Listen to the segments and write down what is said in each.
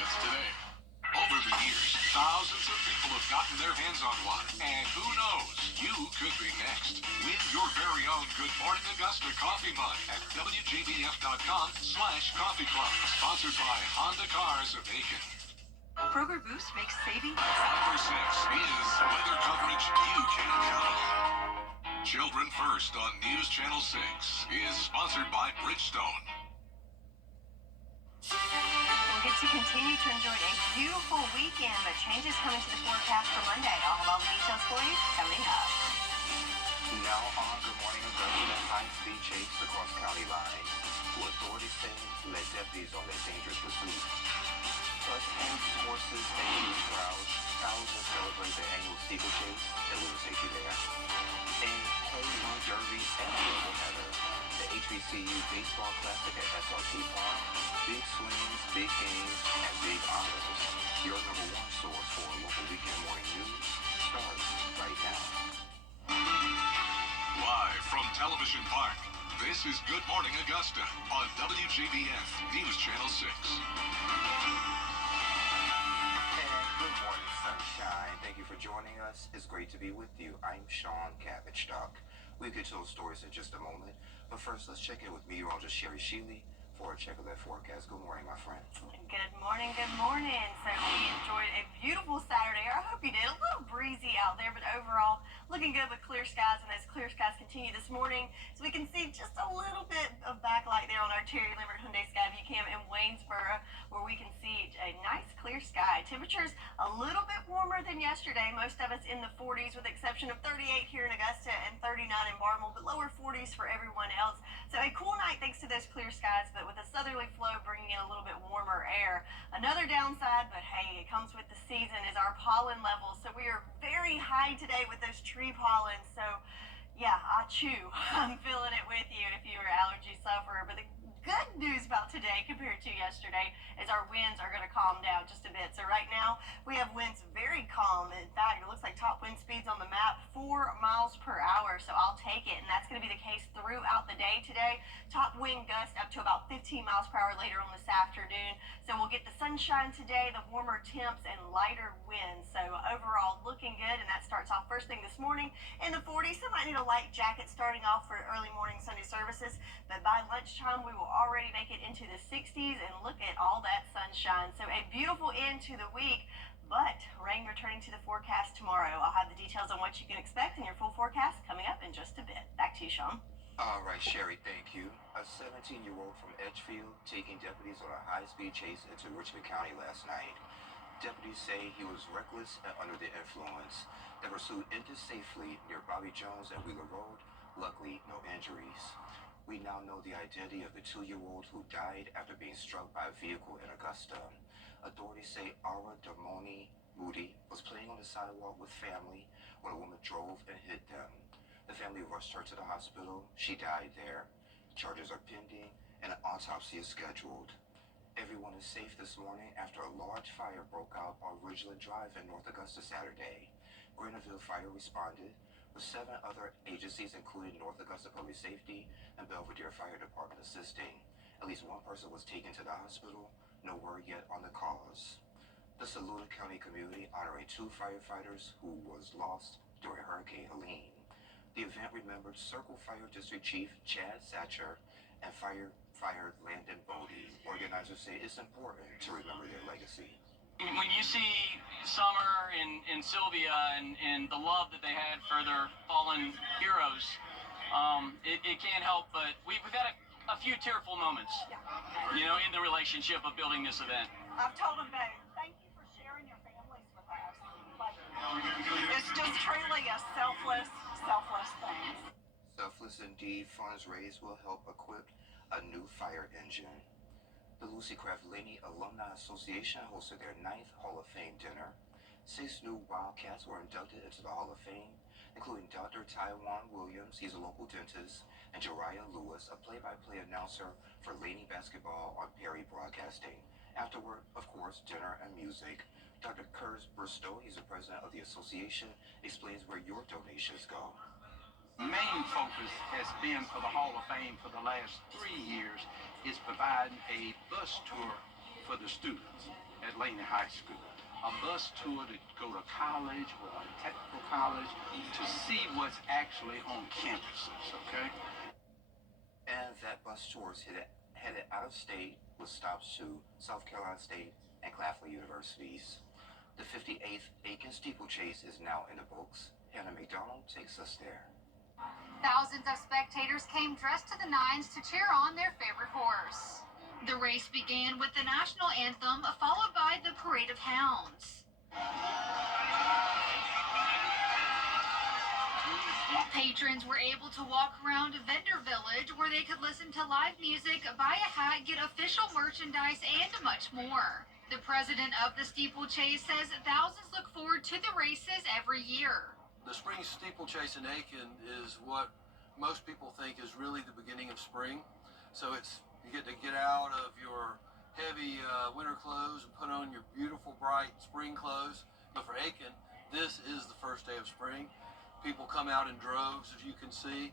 30th today. Over the years, thousands of people have gotten their hands on one. And who knows, you could be next. Win your very own Good Morning Augusta coffee mug at WJBF.com/coffee club. Sponsored by Honda Cars of Aiken. Kroger Boost makes saving. Number 6 is weather coverage you can count on. Children First on News Channel 6 is sponsored by Bridgestone. We'll get to continue to enjoy a beautiful weekend, but changes coming to the forecast for Monday. I'll have all the details for you coming up. Now on Good Morning Augusta, high-speed chase across county lines. Authorities say led deputies on their dangerous pursuit. Plus, horses and huge crowds. Thousands celebrate their annual steeplechase. That we will take you there. And Home Run Derby and Triple Header. The HBCU Baseball Classic at SRT Park. Big swings, big games, and big honors. Your number one source for local weekend morning news starts right now. Live from Television Park, this is Good Morning Augusta on WJBF News Channel 6. And good morning, sunshine. Thank you for joining us. It's great to be with you. I'm Sean Cabbage-Stock. We'll get to those stories in just a moment. But first, let's check in with meteorologist Sherry Sheely for a check of that forecast. Good morning, my friend. Good morning, good morning. So we enjoyed a beautiful Saturday. I hope you did. A little breezy out there, but overall looking good with clear skies, and those clear skies continue this morning. So we can see just a little bit of backlight there on our Terry Lambert Hyundai Skyview Cam in Waynesboro, where we can see a nice clear sky. Temperatures a little bit warmer than yesterday. Most of us in the 40s, with the exception of 38 here in Augusta and 39 in Barnwell, but lower 40s for everyone else. So a cool night thanks to those clear skies, but with a southerly flow bringing in a little bit warmer air. Another downside, but hey, it comes with the season, is our pollen levels. So we are very high today with those tree pollens. So yeah, achoo. I'm feeling it with you if you're an allergy sufferer. But the good news about today compared to yesterday is our winds are going to calm down just a bit. So right now we have winds very calm. In fact, it looks like top wind speeds on the map 4 miles per hour. So I'll take it, and that's going to be the case throughout the day today. Top wind gust up to about 15 miles per hour later on this afternoon. So we'll get the sunshine today, the warmer temps, and lighter winds. So overall looking good, and that starts off first thing this morning in the 40s. So I might need a light jacket starting off for early morning Sunday services, but by lunchtime we will already make it into the 60s, and look at all that sunshine. So a beautiful end to the week, but rain returning to the forecast tomorrow. I'll have the details on what you can expect in your full forecast coming up in just a bit. Back to you, Sean. All right, Sherry, thank you. A 17-year-old from Edgefield taking deputies on a high-speed chase into Richmond County last night. Deputies say he was reckless and under the influence. The pursuit ended safely near Bobby Jones and Wheeler Road. Luckily, no injuries. We now know the identity of the 2-year-old who died after being struck by a vehicle in Augusta. Authorities say Aura Damoni Moody was playing on the sidewalk with family when a woman drove and hit them. The family rushed her to the hospital. She died there. Charges are pending and an autopsy is scheduled. Everyone is safe this morning after a large fire broke out on Ridgeland Drive in North Augusta Saturday. Grenville Fire responded, with 7 other agencies, including North Augusta Public Safety and Belvedere Fire Department, assisting. At least 1 person was taken to the hospital. No word yet on the cause. The Saluda County community honoring 2 firefighters who was lost during Hurricane Helene. The event remembered Circle Fire District Chief Chad Satcher and firefighter Landon Bodie. Organizers say it's important to remember their legacy. When you see Summer and Sylvia and the love that they had for their fallen heroes, it can't help but we've had a few tearful moments, you know, in the relationship of building this event. I've told them both, thank you for sharing your families with us. Like, it's just truly a selfless thing. Selfless indeed. Funds raised will help equip a new fire engine. The Lucy Craft Laney Alumni Association hosted their 9th Hall of Fame dinner. 6 new Wildcats were inducted into the Hall of Fame, including Dr. Taiwan Williams, he's a local dentist, and Jariah Lewis, a play-by-play announcer for Laney basketball on Perry Broadcasting. Afterward, of course, dinner and music. Dr. Curtis Bristow, he's the president of the association, explains where your donations go. Main focus has been for the Hall of Fame for the last 3 years is providing a bus tour for the students. at Laney High School. A bus tour to go to college or a technical college to see what's actually on campuses, okay? And that bus tour is headed out of state with stops to South Carolina State and Claflin universities. The 58th Aiken steeplechase is now in the books. Hannah McDonald takes us there. Thousands of spectators came dressed to the nines to cheer on their favorite horse. The race began with the national anthem, followed by the parade of hounds. Patrons were able to walk around Vendor Village, where they could listen to live music, buy a hat, get official merchandise, and much more. The president of the steeplechase says thousands look forward to the races every year. The spring steeplechase in Aiken is what most people think is really the beginning of spring. So you get to get out of your heavy winter clothes and put on your beautiful bright spring clothes. But for Aiken, this is the first day of spring. People come out in droves, as you can see,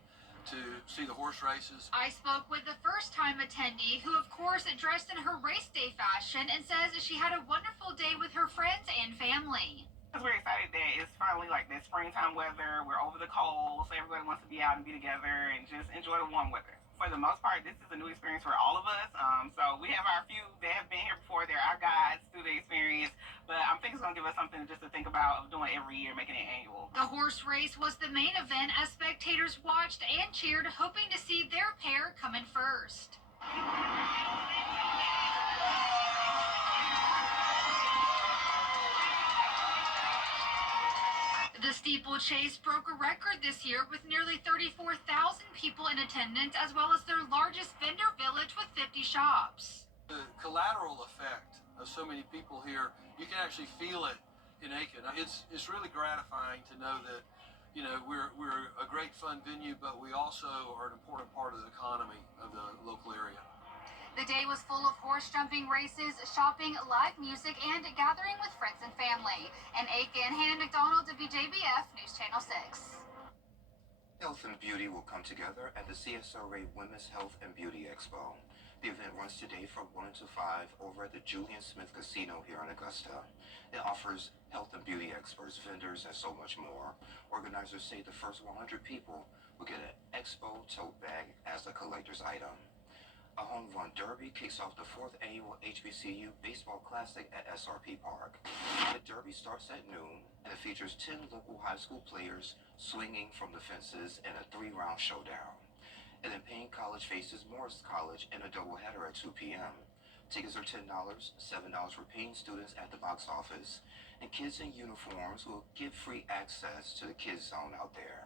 to see the horse races. I spoke with the first-time attendee, who of course dressed in her race day fashion, and says she had a wonderful day with her friends and family. We're excited that it's finally like that springtime weather. We're over the cold, so everybody wants to be out and be together and just enjoy the warm weather. For the most part, this is a new experience for all of us. So we have our few that have been here before. They're our guides through the experience. But I think it's going to give us something just to think about of doing every year, making it annual. The horse race was the main event as spectators watched and cheered, hoping to see their pair come in first. The steeplechase broke a record this year with nearly 34,000 people in attendance, as well as their largest vendor village with 50 shops. The collateral effect of so many people here, you can actually feel it in Aiken. It's really gratifying to know that, you know, we're a great fun venue, but we also are an important part of the economy of the local area. The day was full of horse jumping races, shopping, live music, and gathering with friends and family. In Aiken, Hannah McDonald, WJBF News Channel 6. Health and beauty will come together at the CSRA Women's Health and Beauty Expo. The event runs today from 1 to 5 over at the Julian Smith Casino here in Augusta. It offers health and beauty experts, vendors, and so much more. Organizers say the first 100 people will get an Expo tote bag as a collector's item. A home run derby kicks off the 4th annual HBCU Baseball Classic at SRP Park. The derby starts at noon, and it features 10 local high school players swinging from the fences in a 3-round showdown. And then Payne College faces Morris College in a doubleheader at 2 p.m. Tickets are $10, $7 for paying students at the box office, and kids in uniforms will get free access to the kids zone out there.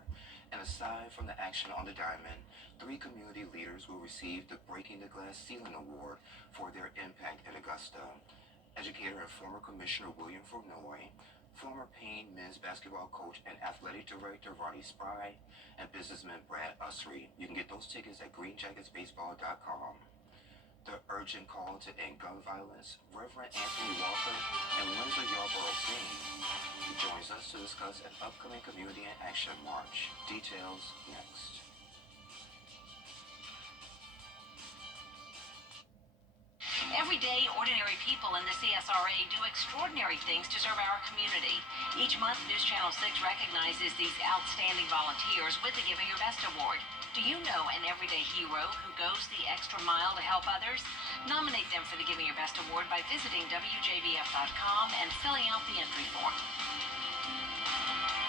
And aside from the action on the diamond, 3 community leaders will receive the Breaking the Glass Ceiling Award for their impact at Augusta. Educator and former Commissioner William Fournoy, former Payne men's basketball coach and athletic director Ronnie Spry, and businessman Brad Usry. You can get those tickets at greenjacketsbaseball.com. The urgent call to end gun violence, Reverend Anthony Walker and Windsor Yarborough King joins us to discuss an upcoming community and action march. Details next. Every day, ordinary people in the CSRA do extraordinary things to serve our community. Each month, News Channel 6 recognizes these outstanding volunteers with the Giving Your Best Award. Do you know an everyday hero who goes the extra mile to help others? Nominate them for the Giving Your Best Award by visiting WJBF.com and filling out the entry form.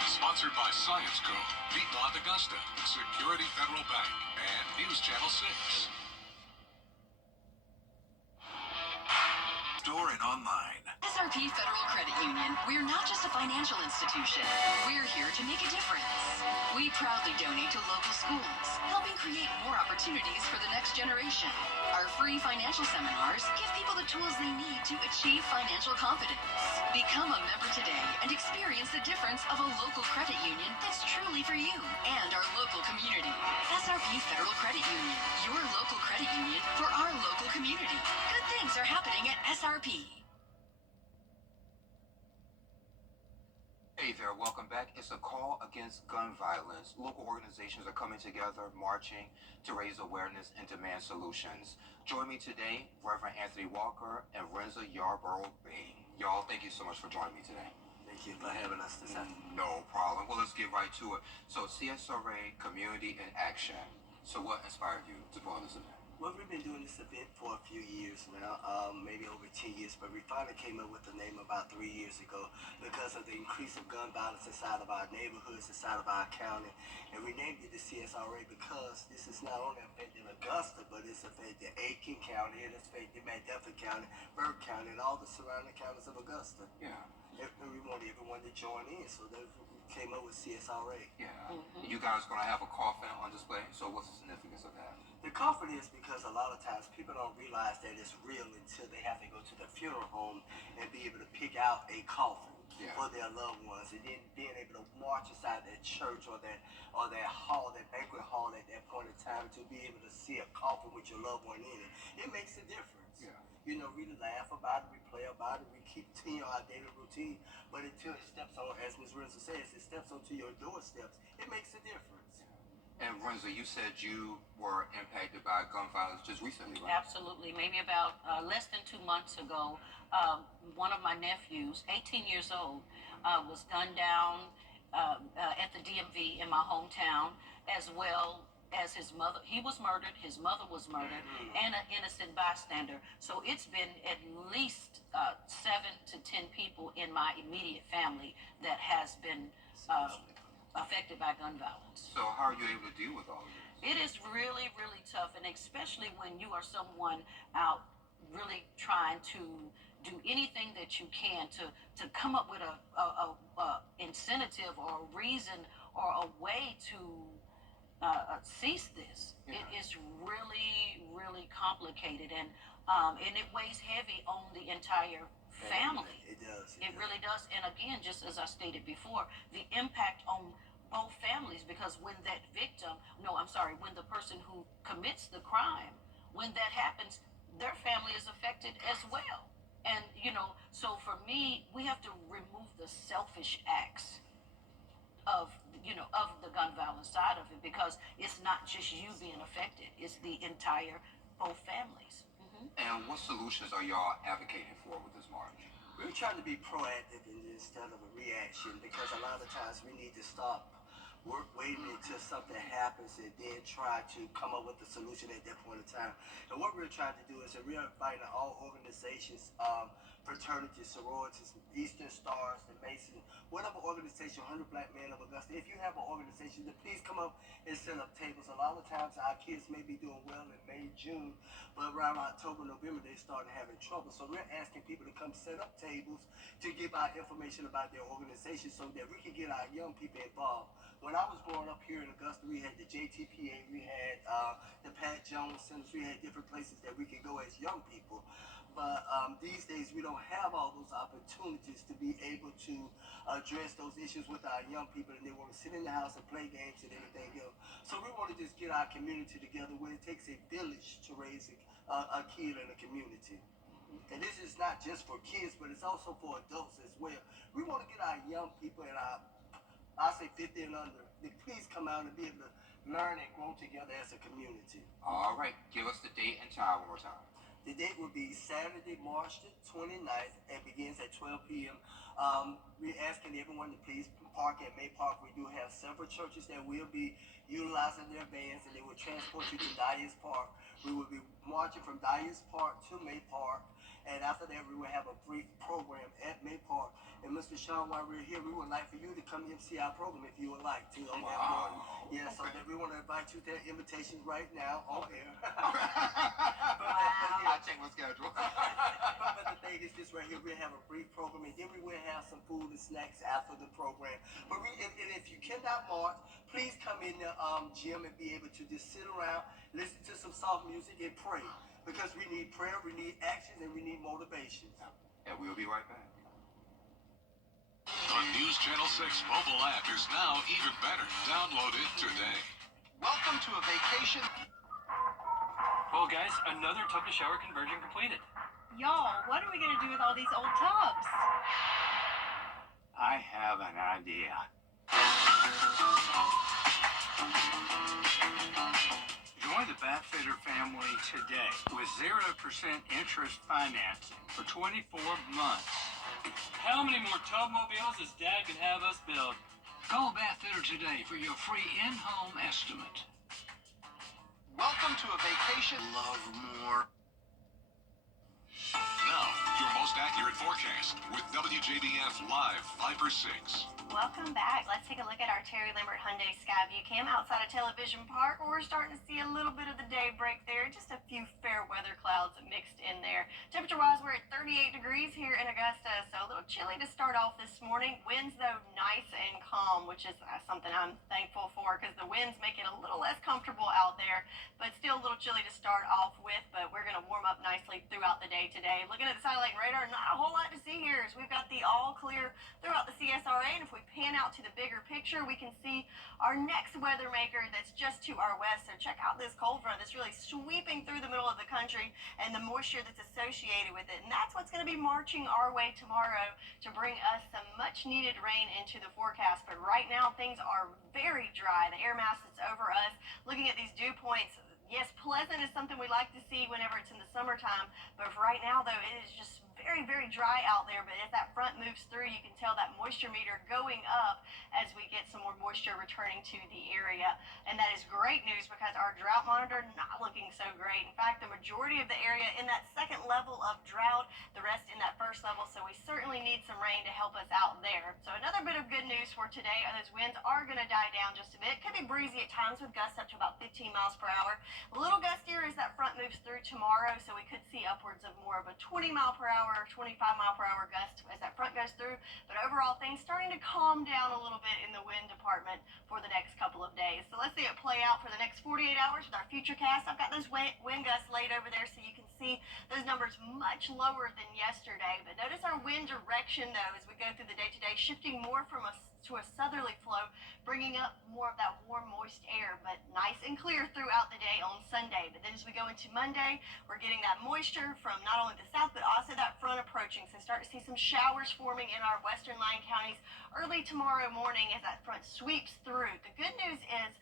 Sponsored by Science Co., Piedmont Augusta, Security Federal Bank, and News Channel 6. Store and online. SRP Federal Credit Union. We're not just a financial institution. We're here to make a difference. We proudly donate to local schools, helping create more opportunities for the next generation. Our free financial seminars give people the tools they need to achieve financial confidence. Become a member today and experience the difference of a local credit union that's truly for you and our local community. SRP Federal Credit Union, your local credit union for our local community. Good things are happening at SRP. Hey there, welcome back. It's a call against gun violence. Local organizations are coming together, marching to raise awareness and demand solutions. Join me today, Reverend Anthony Walker and Renza Yarborough Bain. Y'all, thank you so much for joining me today. Thank you for having us this afternoon. No problem. Well, let's get right to it. So, CSRA, Community in Action. So, what inspired you to go on this event? Well, we've been doing this event for a few years now, maybe over 10 years, but we finally came up with the name about 3 years ago because of the increase of gun violence inside of our neighborhoods, inside of our county. And we named it the CSRA because this is not only affecting Augusta, but it's affecting Aiken County, and it's affecting Medford County, Burke County, and all the surrounding counties of Augusta. Yeah. And we want everyone to join in, so we came up with CSRA. Yeah. You guys going to have a coffin on display, so what's the significance of that? The coffin is because a lot of times people don't realize that it's real until they have to go to the funeral home and be able to pick out a coffin for their loved ones, and then being able to march inside that church or that hall, that banquet hall at that point in time to be able to see a coffin with your loved one in it. It makes a difference. Yeah. You know, we laugh about it, we play about it, we continue our daily routine, but until it steps on, as Ms. Renza says, it steps onto your doorsteps, it makes a difference. And Renza, you said you were impacted by gun violence just recently, right? Absolutely. Maybe about less than 2 months ago, one of my nephews, 18 years old, was gunned down at the DMV in my hometown, as well as his mother. He was murdered, his mother was murdered, and an innocent bystander. So it's been at least 7 to 10 people in my immediate family that has been affected by gun violence. So how are you able to deal with all of this? It is really, really tough, and especially when you are someone out really trying to do anything that you can to come up with a incentive or a reason or a way to cease this. Yeah. It is really, really complicated, and it weighs heavy on the entire family. It does. It really does. And again, just as I stated before, the impact on both families, because when when the person who commits the crime, when that happens, their family is affected as well. And, so for me, we have to remove the selfish acts of the gun violence side of it, because it's not just you being affected, it's the entire, both families. And what solutions are y'all advocating for with this march? We're trying to be proactive instead of a reaction, because a lot of times we need to stop waiting until something happens and then try to come up with a solution at that point in time. And what we're trying to do is we're inviting all organizations, fraternities, sororities, Eastern Stars, the Masons, whatever organization, 100 Black Men of Augusta. If you have an organization, then please come up and set up tables. A lot of times our kids may be doing well in May, June, but around October, November, they start having trouble. So we're asking people to come set up tables to give out information about their organization so that we can get our young people involved. When I was growing up here in Augusta, we had the JTPA, we had the Pat Jones Centers, we had different places that we could go as young people. But these days, we don't have all those opportunities to be able to address those issues with our young people, and they want to sit in the house and play games and everything else. So we want to just get our community together, where it takes a village to raise a kid in a community. And this is not just for kids, but it's also for adults as well. We want to get our young people and I say 50 and under, please come out and be able to learn and grow together as a community. All right, give us the date and time one more time. The date will be Saturday, March the 29th, and begins at 12 p.m. We're asking everyone to please park at May Park. We do have several churches that will be utilizing their vans, and they will transport you to Dyers Park. We will be marching from Dyers Park to May Park, and after that, we will have a brief program at May Park. And Mr. Sean, while we're here, we would like for you to come MC our program if you would like to. Yeah, so that we want to invite you to that invitation right now on air. I check my schedule. But the thing is this right here, we'll have a brief program, and then we will have some food and snacks after the program. But if you cannot march, please come in the gym and be able to just sit around, listen to some soft music, and pray. Because we need prayer, we need actions, and we need motivations. And we'll be right back. The News Channel 6 mobile app is now even better. Download it today. Welcome to a vacation. Well, guys, another tub to shower conversion completed. Y'all, what are we going to do with all these old tubs? I have an idea. Join the Batfitter family today with 0% interest financing for 24 months. How many more tubmobiles does Dad can have us build? Call Batfitter today for your free in-home estimate. Welcome to a vacation. Love more. Now, your most accurate forecast with WJBF Live 5 for 6. Welcome back. Let's take a look at our Terry Lambert Hyundai Skyview Cam outside of Television Park, where we're starting to see a little bit of the day break there. Just a few fair weather clouds mixed in there. Temperature-wise, we're at 38 degrees here in Augusta, so a little chilly to start off this morning. Winds, though, nice and calm, which is something I'm thankful for because the winds make it a little less comfortable out there, but still a little chilly to start off with, but we're going to warm up nicely throughout the day today. Looking at the satellite radar, not a whole lot to see here as we've got the all clear throughout the CSRA, and if we pan out to the bigger picture, we can see our next weather maker that's just to our west. So check out this cold front that's really sweeping through the middle of the country and the moisture that's associated with it. And that's what's going to be marching our way tomorrow to bring us some much needed rain into the forecast. But right now, things are very dry. The air mass that's over us, looking at these dew points, yes, pleasant is something we like to see whenever it's in the summertime, but for right now, though, it is just very, very dry out there. But as that front moves through, you can tell that moisture meter going up as we get some more moisture returning to the area. And that is great news because our drought monitor not looking so great. In fact, the majority of the area in that second level of drought, the rest in that first level. So we certainly need some rain to help us out there. So another bit of good news for today are those winds are going to die down just a bit. Could be breezy at times with gusts up to about 15 miles per hour. A little gustier as that front moves through tomorrow, so we could see upwards of more of a 20 mile per hour, 25 mile per hour gust as that front goes through. But overall, things starting to calm down a little bit in the wind department for the next couple of days. So let's see it play out for the next 48 hours with our future cast. I've got those wind gusts laid over there so you can see those numbers much lower than yesterday. But notice our wind direction, though, as we go through the day today, shifting more from to a southerly flow, bringing up more of that warm, moist air, but nice and clear throughout the day on Sunday. But then as we go into Monday, we're getting that moisture from not only the south, but also that front approaching. So start to see some showers forming in our western line counties early tomorrow morning as that front sweeps through. The good news is,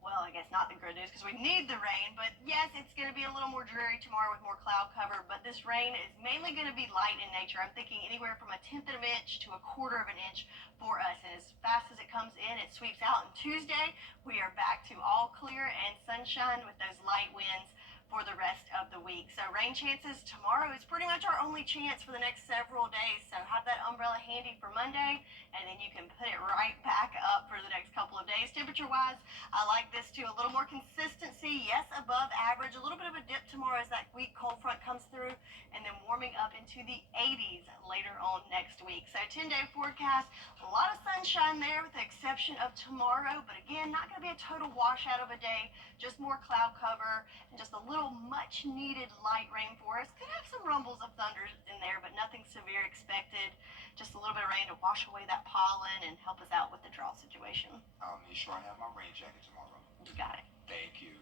well, I guess not the good news because we need the rain, but yes, it's going to be a little more dreary tomorrow with more cloud cover, but this rain is mainly going to be light in nature. I'm thinking anywhere from 1/10 of an inch to 1/4 of an inch for us, and as fast as it comes in, it sweeps out. And Tuesday, we are back to all clear and sunshine with those light winds for the rest of the week. So rain chances tomorrow is pretty much our only chance for the next several days. So have that umbrella handy for Monday, and then you can put it right back up for the next couple of days. Temperature-wise, I like this too. A little more consistency, yes, above average. A little bit of a dip tomorrow as that weak cold front comes through, and then warming up into the 80s later on next week. So 10-day forecast, a lot of sunshine there with the exception of tomorrow, but again, not going to be a total washout of a day, just more cloud cover and just a little much needed light rain for us. Could have some rumbles of thunder in there, but nothing severe expected. Just a little bit of rain to wash away that pollen and help us out with the drought situation. I'll make sure I have my rain jacket tomorrow. You got it. Thank you.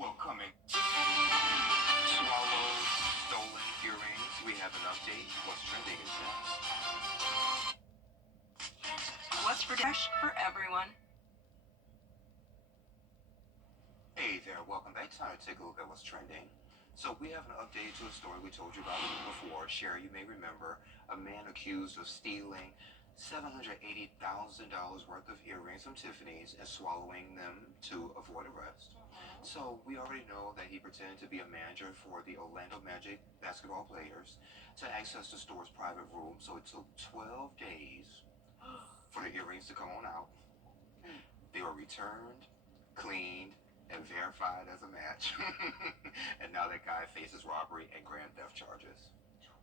Well, coming. Swallowed, stolen earrings. We have an update. What's trending is next. What's for dinner for everyone? Hey there, welcome back. Time to take a look at what's trending. So we have an update to a story we told you about before. Sherry, you may remember a man accused of stealing $780,000 worth of earrings from Tiffany's and swallowing them to avoid arrest. So we already know that he pretended to be a manager for the Orlando Magic basketball players to access the store's private room. So it took 12 days for the earrings to come on out. They were returned, cleaned, and verified as a match. And now that guy faces robbery and grand theft charges.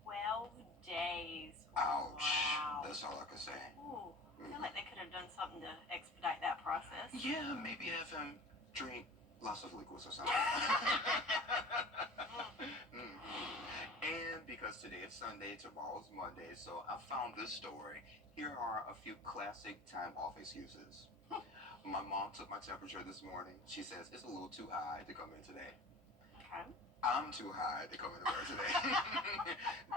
12 days. Ouch. Wow. That's all I can say. Ooh, I feel like they could have done something to expedite that process. Yeah, maybe have him drink lots of liquids or something. And because today is Sunday, tomorrow's Monday, so I found this story. Here are a few classic time off excuses. My mom took my temperature this morning. She says it's a little too high to come in today. Okay. I'm too high to come into work today.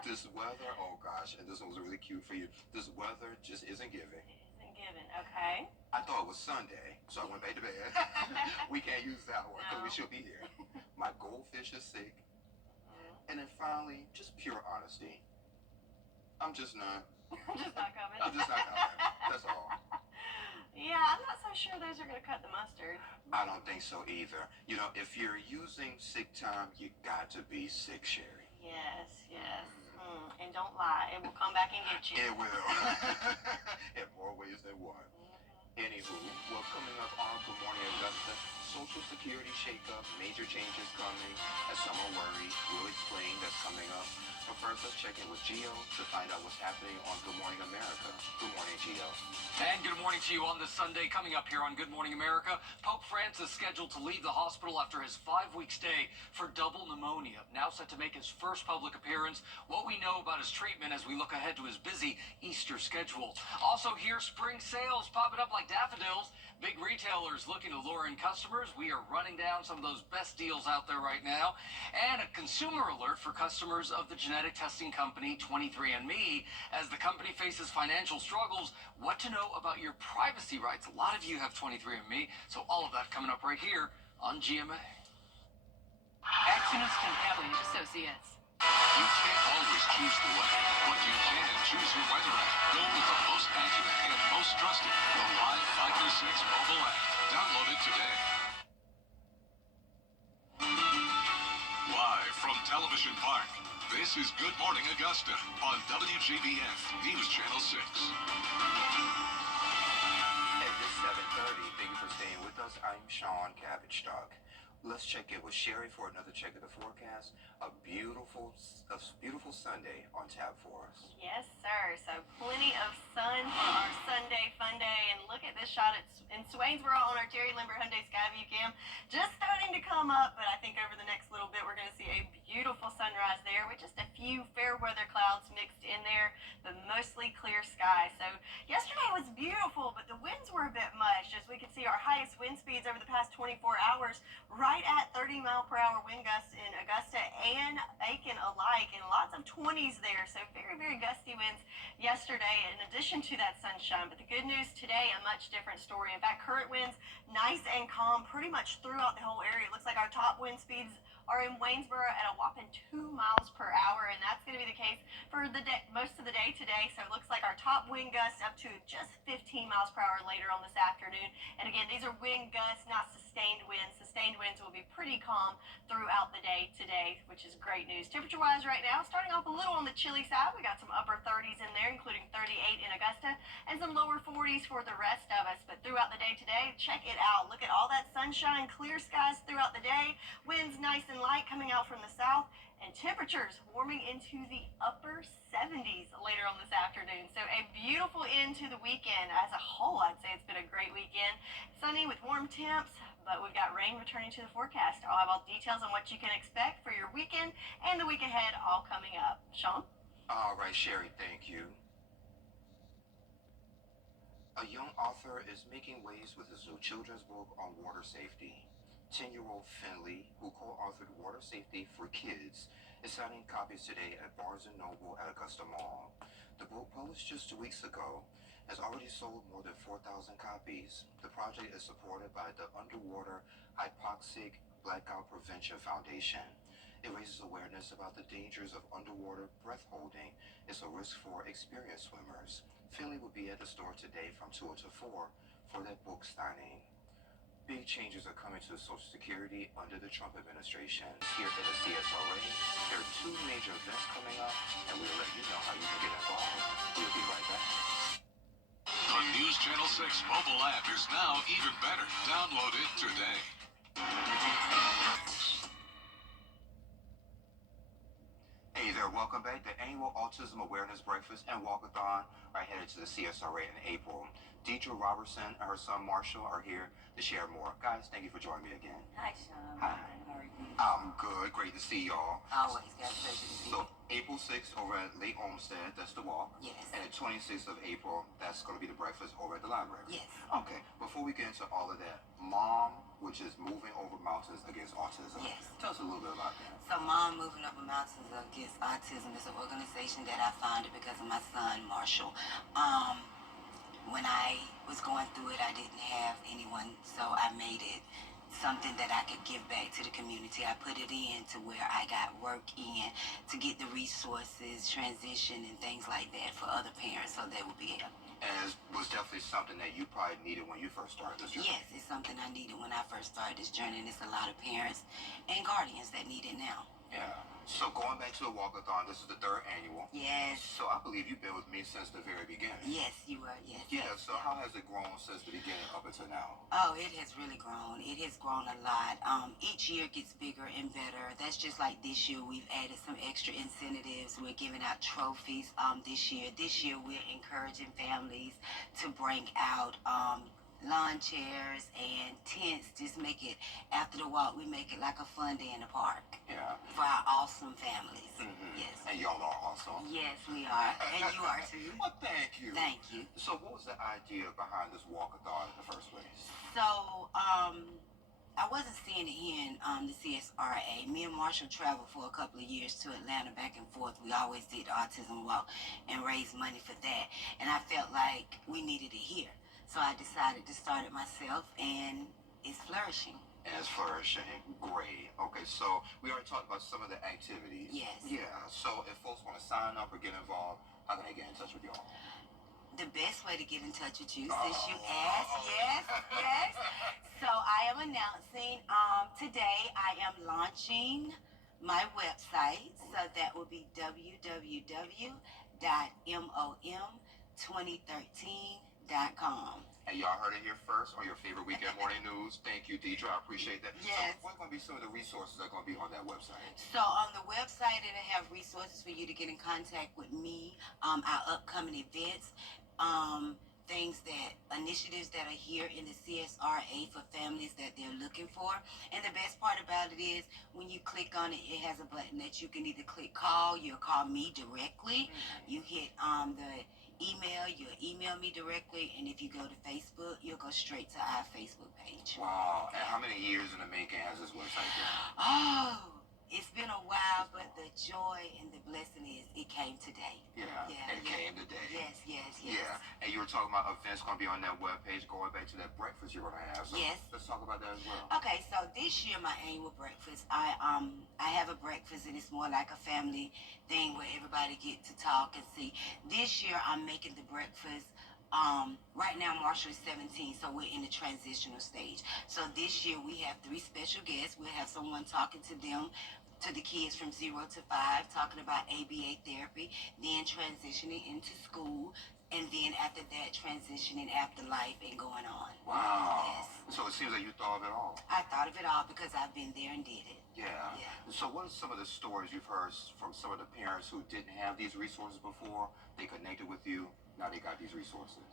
This weather, oh gosh, and this one was really cute for you. This weather just isn't giving. Isn't given. Okay. I thought it was Sunday, so I went back to bed. We can't use that one because we No. should be here. My goldfish is sick. And then finally, just pure honesty. I'm just not. Just not coming. I'm just not coming. That's all. Yeah, I'm not so sure those are going to cut the mustard. I don't think so either. You know, if you're using sick time, you got to be sick, Sherry. Yes, yes. And don't lie. It will come back and get you. It will. In more ways than one. Anywho, well, coming up on Good Morning Augusta, Social Security shakeup, major changes coming, as some are worried. We'll explain that's coming up. But first, let's check in with Gio to find out what's happening on Good Morning America. Good morning, Gio. And good morning to you on this Sunday. Coming up here on Good Morning America, Pope Francis scheduled to leave the hospital after his 5-week stay for double pneumonia. Now set to make his first public appearance. What we know about his treatment as we look ahead to his busy Easter schedule. Also here, spring sales popping up like daffodils. Big retailers looking to lure in customers. We are running down some of those best deals out there right now. And a consumer alert for customers of the genetic testing company 23andMe. As the company faces financial struggles, what to know about your privacy rights. A lot of you have 23andMe, so all of that coming up right here on GMA. Accidents can happen. Associates. You can't always choose the weather, but you can choose your weather app. Go with the most accurate and most trusted, the Live 536 mobile app. Download it today. Live from Television Park, this is Good Morning Augusta on WJBF News Channel 6. Hey, this is 7:30. Thank you for staying with us. I'm Sean Cabbage Stock. Let's check in with Sherry for another check of the forecast. A beautiful Sunday on tap for us. Yes, sir. So plenty of sun for our Sunday fun day. And look at this shot in Swainsboro on our Jerry Limber Hyundai Skyview cam. Just starting to come up, but I think over the next little bit, we're going to see a beautiful sunrise there with just a few fair weather clouds mixed in there, but mostly clear sky. So yesterday was beautiful, but the winds were a bit much. As we can see, our highest wind speeds over the past 24 hours, right at 30-mile-per-hour wind gusts in Augusta and Aiken alike, and lots of 20s there. So very, very gusty winds yesterday in addition to that sunshine. But the good news today, a much different story. In fact, current winds nice and calm pretty much throughout the whole area. It looks like our top wind speeds are in Waynesboro at a whopping 2 miles per hour, and that's going to be the case for the day, most of the day today. So it looks like our top wind gusts up to just 15 miles per hour later on this afternoon. And again, these are wind gusts, not sustained winds. Sustained winds will be pretty calm throughout the day today, which is great news. Temperature-wise right now, starting off a little on the chilly side. We got some upper 30s in there, including 38 in Augusta, and some lower 40s for the rest of us. But throughout the day today, check it out. Look at all that sunshine, clear skies throughout the day. Winds nice and light coming out from the south, and temperatures warming into the upper 70s later on this afternoon. So a beautiful end to the weekend. As a whole, I'd say it's been a great weekend. Sunny with warm temps, but we've got rain returning to the forecast. I'll have all details on what you can expect for your weekend and the week ahead all coming up. Sean? All right, Sherry, thank you. A young author is making waves with his new children's book on water safety. 10-year-old Finley, who co-authored Water Safety for Kids, is signing copies today at Barnes & Noble at Augusta Mall. The book, published just 2 weeks ago, has already sold more than 4,000 copies. The project is supported by the Underwater Hypoxic Blackout Prevention Foundation. It raises awareness about the dangers of underwater breath holding. It's a risk for experienced swimmers. Finley will be at the store today from 2 to 4 for that book signing. Big changes are coming to Social Security under the Trump administration. Here at the CSRA, there are 2 major events coming up, and we'll let you know how you can get involved. We'll be right back. The News Channel 6 mobile app is now even better. Download it today. Hey there, welcome back. The annual Autism Awareness Breakfast and Walkathon are headed to the CSRA in April. Deidre Robertson and her son Marshall are here to share more. Guys, thank you for joining me again. Hi, Sean. Hi. How are you? I'm good. Great to see y'all. Always got a pleasure to see you. So, April 6th over at Lake Olmsted, that's the walk. Yes. And the 26th of April, that's going to be the breakfast over at the library. Yes. Okay, before we get into all of that, Mom which is Moving Over Mountains Against Autism. Yes. Tell us a little bit about that. So Mom Moving Over Mountains Against Autism is an organization that I founded because of my son, Marshall. When I was going through it, I didn't have anyone, so I made it something that I could give back to the community. I put it in to where I got work in to get the resources, transition, and things like that for other parents so they would be able. And it was definitely something that you probably needed when you first started this journey. Yes, it's something I needed when I first started this journey, and it's a lot of parents and guardians that need it now. Yeah. So going back to the walkathon, this is the 3rd annual. Yes. So I believe you've been with me since the very beginning. Yes, you are. Yes. Yeah. Yes. So how has it grown since the beginning up until now? Oh, it has really grown. It has grown a lot. Each year gets bigger and better. That's just like this year. We've added some extra incentives. We're giving out trophies this year. This year we're encouraging families to bring out lawn chairs and tents. Just make it, after the walk, we make it like a fun day in the park. Yeah. For our awesome families. Mm-hmm. Yes. And y'all are awesome. Yes, we are. And you are too. Well, thank you. Thank you. So what was the idea behind this walkathon in the first place? So, I wasn't seeing it here in the CSRA. Me and Marshall traveled for a couple of years to Atlanta back and forth. We always did the autism walk and raised money for that. And I felt like we needed it here. So I decided to start it myself, and it's flourishing. And it's flourishing. Great. Okay, so we already talked about some of the activities. Yes. Yeah. So if folks want to sign up or get involved, how can they get in touch with y'all? The best way to get in touch with you, since you asked, yes. So I am announcing today I am launching my website. So that will be www.mom2013.com. And y'all heard it here first on your favorite weekend morning news. Thank you, Deidre. I appreciate that. Yes. So what are going to be some of the resources that are going to be on that website? So on the website, it'll have resources for you to get in contact with me, our upcoming events, initiatives that are here in the CSRA for families that they're looking for. And the best part about it is when you click on it, it has a button that you can either click call, you'll call me directly. You hit the email, you'll email me directly, and if you go to Facebook, you'll go straight to our Facebook page. Wow. And how many years in the making has this website been? Oh, it's been a while, but the joy and the blessing is it came today. Yeah. It came today. Yes. Yeah. And you were talking about events going to be on that webpage, going back to that breakfast you're going to have. So yes. Let's talk about that as well. Okay, so this year my annual breakfast, I have a breakfast, and it's more like a family thing where everybody get to talk and see. This year I'm making the breakfast. Right now Marshall is 17, so we're in the transitional stage. So this year we have 3 special guests. We'll have someone talking to them, to the kids from 0 to 5, talking about ABA therapy, then transitioning into school, and then after that transitioning after life and going on. Wow. Yes. So it seems like you thought of it all. I thought of it all because I've been there and did it. Yeah. So what are some of the stories you've heard from some of the parents who didn't have these resources before? They connected with you, now they got these resources.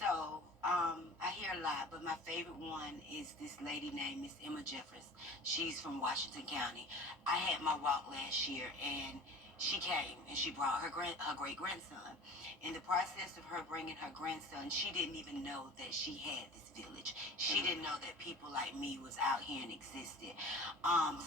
So, I hear a lot, but my favorite one is this lady named Miss Emma Jeffers. She's from Washington County. I had my walk last year, and she came, and she brought her great-grandson. In the process of her bringing her grandson, she didn't even know that she had this village. She didn't know that people like me was out here and existed.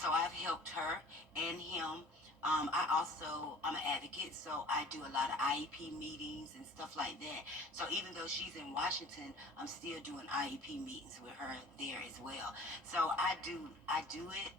So I've helped her and him. I'm an advocate, so I do a lot of IEP meetings and stuff like that. So even though she's in Washington, I'm still doing IEP meetings with her there as well. So I do it,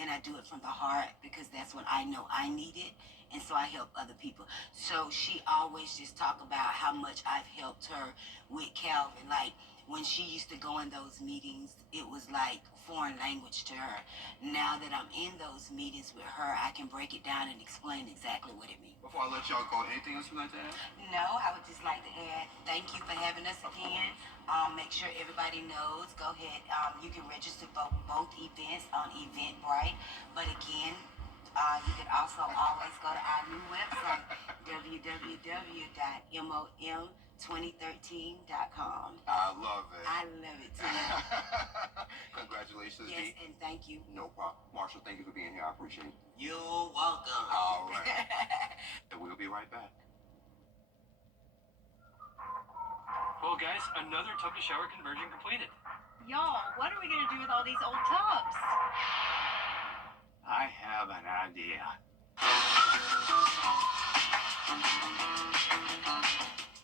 and I do it from the heart because that's what I know I needed, and so I help other people. So she always just talk about how much I've helped her with Calvin. Like when she used to go in those meetings, it was like foreign language to her. Now that I'm in those meetings with her, I can break it down and explain exactly what it means. Before I let y'all go, anything else you'd like to add? No, I would just like to add, thank you for having us again. Make sure everybody knows, go ahead, you can register for both events on Eventbrite. But again, you can also always go to our new website, www.mom2013.com. I love it. I love it too. Congratulations, Yes, D. and thank you. No problem. Marshall, thank you for being here. I appreciate it. You're welcome. All right. And we'll be right back. Well, guys, another tub to shower conversion completed. Y'all, what are we going to do with all these old tubs? I have an idea.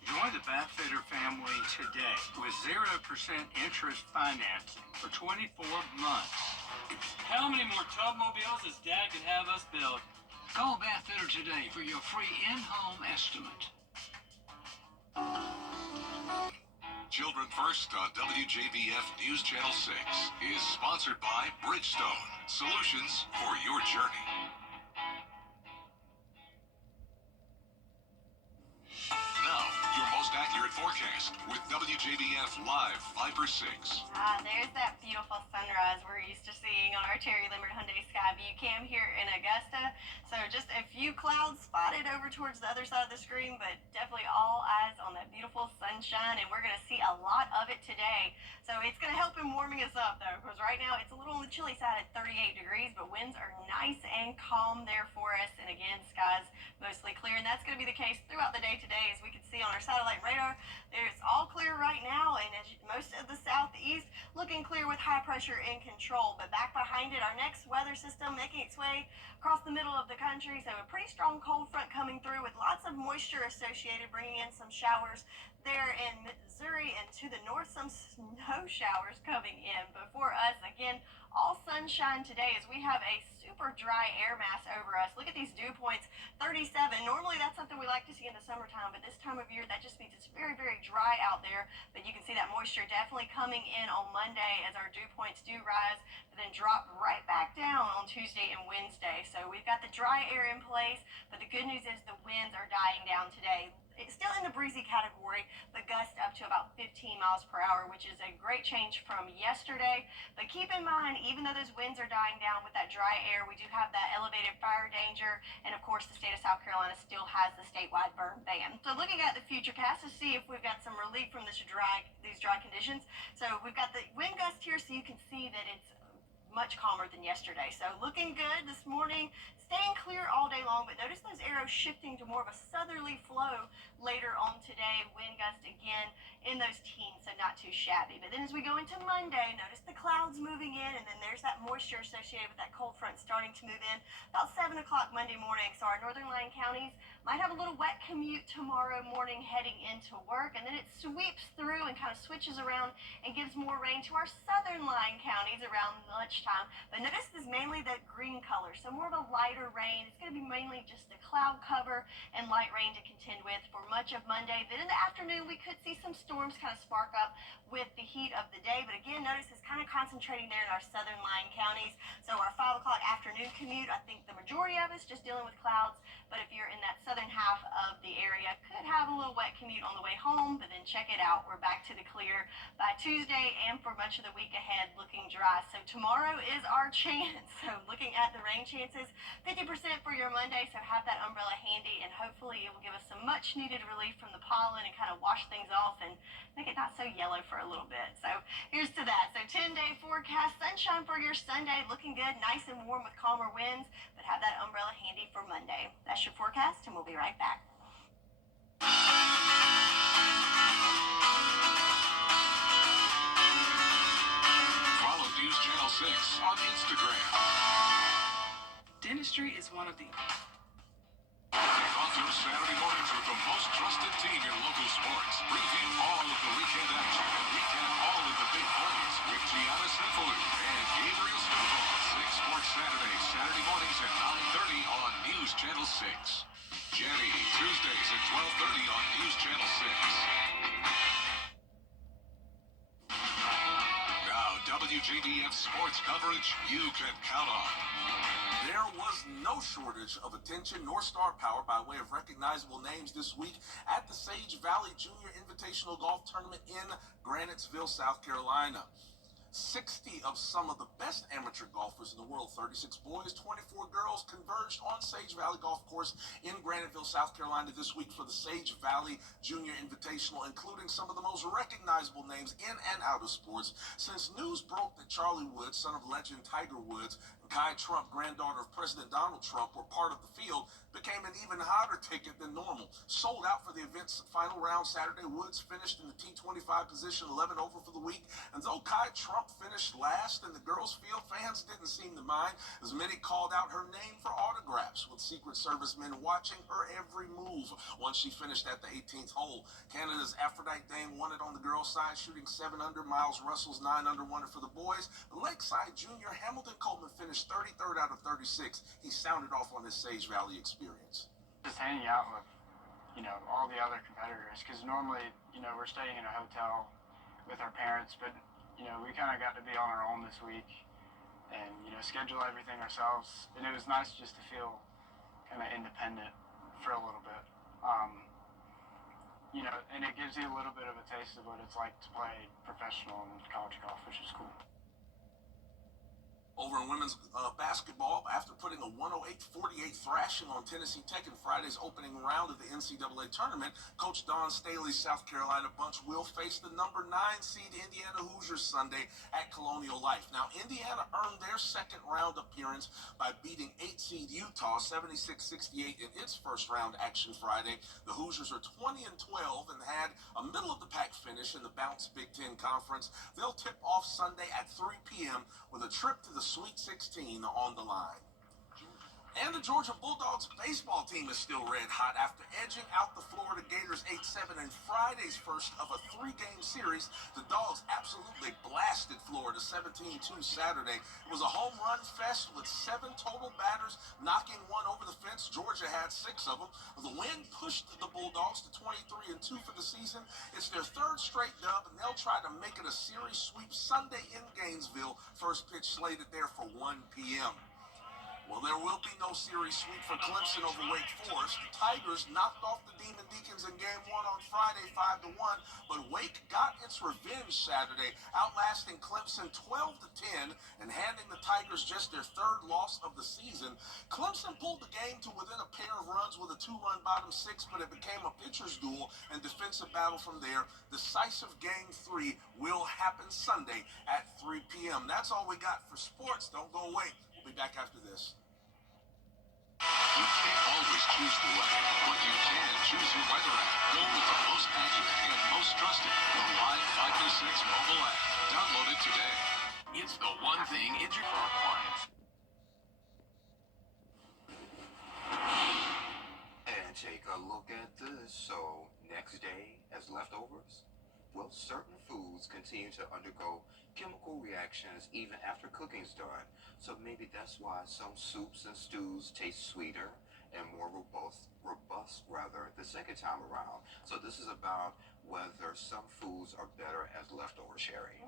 Join the Bathfitter family today with 0% interest financing for 24 months. How many more tub mobiles does Dad could have us build? Call Bathfitter today for your free in-home estimate. Children First on WJBF News Channel 6 is sponsored by Bridgestone, solutions for your journey. Now, your most accurate forecast with WJBF Live Viper 6. There's that beautiful sunrise we're used to seeing on our Terry Limerick Hyundai Skyview cam here in Augusta. So just a few clouds spotted over towards the other side of the screen, but definitely all eyes on that beautiful sunshine, and we're going to see a lot of it today. So it's going to help in warming us up, though, because right now it's a little on the chilly side at 38 degrees, but winds are nice and calm there for us. And again, skies mostly clear, and that's going to be the case throughout the day today. As we can see on our satellite radar, it's all clear right now, and as most of the southeast looking clear with high pressure in control. But back behind it, our next weather system making its way across the middle of the country. So a pretty strong cold front coming through with lots of moisture associated, bringing in some showers there in Missouri, and to the north some snow showers coming in. But for us, again, all sunshine today as we have a super dry air mass over us. Look at these dew points, 37. Normally that's something we like to see in the summertime, but this time of year that just means it's very, very dry out there. But you can see that moisture definitely coming in on Monday as our dew points do rise, but then drop right back down on Tuesday and Wednesday. So we've got the dry air in place, but the good news is the winds are dying down today. It's still in the breezy category, but gust up to about 15 miles per hour, which is a great change from yesterday. But keep in mind, even though those winds are dying down with that dry air, we do have that elevated fire danger. And of course, the state of South Carolina still has the statewide burn ban. So looking at the future cast to see if we've got some relief from these dry conditions. So we've got the wind gust here, so you can see that it's much calmer than yesterday. So looking good this morning, staying clear all day long, but notice those arrows shifting to more of a southerly flow later on today. Wind gust again in those teens, so not too shabby. But then as we go into Monday, notice the clouds moving in, and then there's that moisture associated with that cold front starting to move in about 7 o'clock Monday morning. So our northern line counties might have a little wet commute tomorrow morning heading into work, and then it sweeps through and kind of switches around and gives more rain to our southern line counties around lunchtime. But notice this is mainly that green color, so more of a lighter rain. It's going to be mainly just the cloud cover and light rain to contend with for much of Monday. Then in the afternoon, we could see some storms kind of spark up with the heat of the day. But again, notice it's kind of concentrating there in our southern line counties. So our 5 o'clock afternoon commute, I think the majority of us just dealing with clouds. But if you're in that southern half of the area, could have a little wet commute on the way home. But then check it out, we're back to the clear by Tuesday, and for much of the week ahead, looking dry. So tomorrow is our chance. So looking at the rain chances, 50% for your Monday, so have that umbrella handy, and hopefully it will give us some much needed relief from the pollen and kind of wash things off and make it not so yellow for a little bit. So here's to that. So 10-day forecast, sunshine for your Sunday, looking good, nice and warm with calmer winds, but have that umbrella handy for Monday. That's your forecast, and we'll be right back. Follow News Channel 6 on Instagram. Dentistry is one of the Kick off your Saturday mornings with the most trusted team in local sports. Preview all of the weekend action and recap all of the big plays with Gianna Sinfalu and Gabriel Snowball. 6 Sports Saturday, Saturday mornings at 9:30 on News Channel 6. Jenny, Tuesdays at 12:30 on News Channel 6. Now, WJBF sports coverage you can count on. There was no shortage of attention nor star power by way of recognizable names this week at the Sage Valley Junior Invitational Golf Tournament in Granitesville, South Carolina. 60 of some of the best amateur golfers in the world, 36 boys, 24 girls, converged on Sage Valley Golf Course in Graniteville, South Carolina this week for the Sage Valley Junior Invitational, including some of the most recognizable names in and out of sports. Since news broke that Charlie Woods, son of legend Tiger Woods, and Kai Trump, granddaughter of President Donald Trump, were part of the field, became an even hotter ticket than normal. Sold out for the event's final round Saturday. Woods finished in the T25 position, 11 over for the week. And though Kai Trump finished last in the girls' field, fans didn't seem to mind, as many called out her name for autographs, with Secret Service men watching her every move once she finished at the 18th hole. Canada's Aphrodite Dane won it on the girls' side, shooting 7 under. Miles Russell's 9 under won it for the boys. The Lakeside junior Hamilton Coleman finished 33rd out of 36. He sounded off on his Sage Valley experience. Just hanging out with, all the other competitors, because normally, we're staying in a hotel with our parents, but, we kind of got to be on our own this week and, schedule everything ourselves. And it was nice just to feel kind of independent for a little bit. And it gives you a little bit of a taste of what it's like to play professional in college golf, which is cool. Over in women's basketball, after putting a 108-48 thrashing on Tennessee Tech in Friday's opening round of the NCAA tournament, Coach Don Staley's South Carolina bunch will face the number 9 seed Indiana Hoosiers Sunday at Colonial Life. Now, Indiana earned their second round appearance by beating 8 seed Utah 76-68 in its first round action Friday. The Hoosiers are 20-12 and had a middle of the pack finish in the Bounce Big Ten Conference. They'll tip off Sunday at 3 p.m. with a trip to the Sweet 16 on the line. And the Georgia Bulldogs baseball team is still red hot after edging out the Florida Gators 8-7 in Friday's first of a 3-game series. The Dogs absolutely blasted Florida 17-2 Saturday. It was a home run fest with 7 total batters knocking one over the fence. Georgia had 6 of them. The win pushed the Bulldogs to 23-2 for the season. It's their 3rd straight dub, and they'll try to make it a series sweep Sunday in Gainesville. First pitch slated there for 1 p.m. Well, there will be no series sweep for Clemson over Wake Forest. The Tigers knocked off the Demon Deacons in Game 1 on Friday 5-1, but Wake got its revenge Saturday, outlasting Clemson 12-10 and handing the Tigers just their 3rd loss of the season. Clemson pulled the game to within a pair of runs with a 2-run bottom 6, but it became a pitcher's duel and defensive battle from there. Decisive Game 3 will happen Sunday at 3 p.m. That's all we got for sports. Don't go away. We'll be back after this. You can't always choose the weather, but you can choose your weather app. Go with the most accurate and most trusted, the Live 506 mobile app. Download it today. It's the one thing for our clients. And take a look at this. So, next day as leftovers? Well, certain foods continue to undergo chemical reactions even after cooking's done. So maybe that's why some soups and stews taste sweeter and more robust the second time around. So this is about whether some foods are better as leftover, Sherry.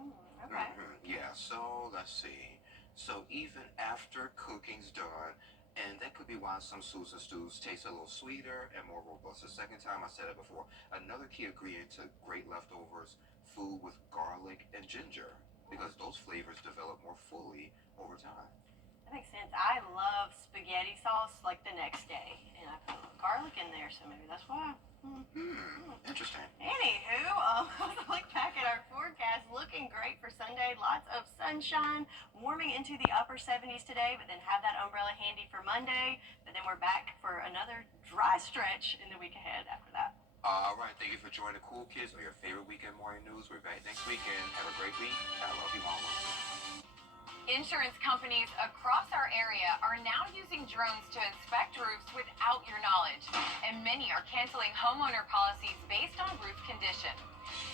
Okay. Yeah, so let's see. So even after cooking's done, and that could be why some soups and stews taste a little sweeter and more robust the second time. I said it before. Another key ingredient to great leftovers, food with garlic and ginger, because those flavors develop more fully over time. That makes sense. I love spaghetti sauce like the next day, and I put garlic in there, so maybe that's why. Interesting. Anywho, let's look back at our forecast. Looking great for Sunday. Lots of sunshine, warming into the upper 70s today, but then have that umbrella handy for Monday. But then we're back for another dry stretch in the week ahead after that. All right, thank you for joining Cool Kids on your favorite weekend morning news. We're back next weekend. Have a great week. I love you, Mama. Insurance companies across our area are now using drones to inspect roofs without your knowledge, and many are canceling homeowner policies based on roof condition.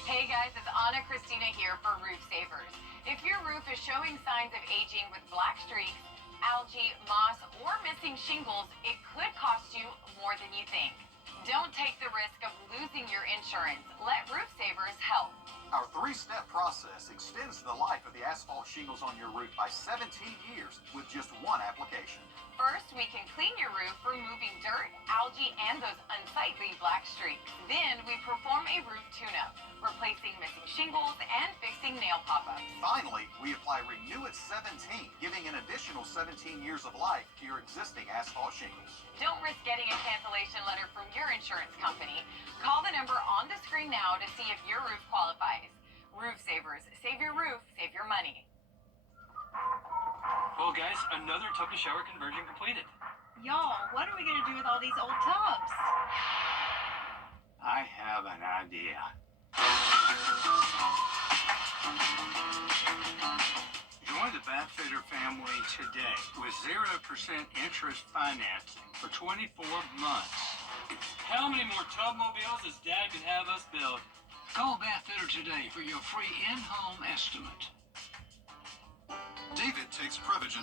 Hey guys, it's Anna Christina here for Roof Savers. If your roof is showing signs of aging with black streaks, algae, moss, or missing shingles, it could cost you more than you think. Don't take the risk of losing your insurance. Let Roof Savers help. Our 3-step process extends the life of the asphalt shingles on your roof by 17 years with just one application. First, we can clean your roof, removing dirt, algae, and those unsightly black streaks. Then, we perform a roof tune-up, replacing missing shingles and fixing nail pop-ups. Finally, we apply Renew at 17, giving an additional 17 years of life to your existing asphalt shingles. Don't risk getting a cancellation letter from your insurance company. Call the number on the screen now to see if your roof qualifies. Roof Savers. Save your roof, save your money. Well, guys, another tub to shower conversion completed. Y'all, what are we going to do with all these old tubs? I have an idea. Join the Bathfitter family today with 0% interest financing for 24 months. How many more tub mobiles does Dad can have us build? Call Bathfitter today for your free in-home estimate. David takes Prevagen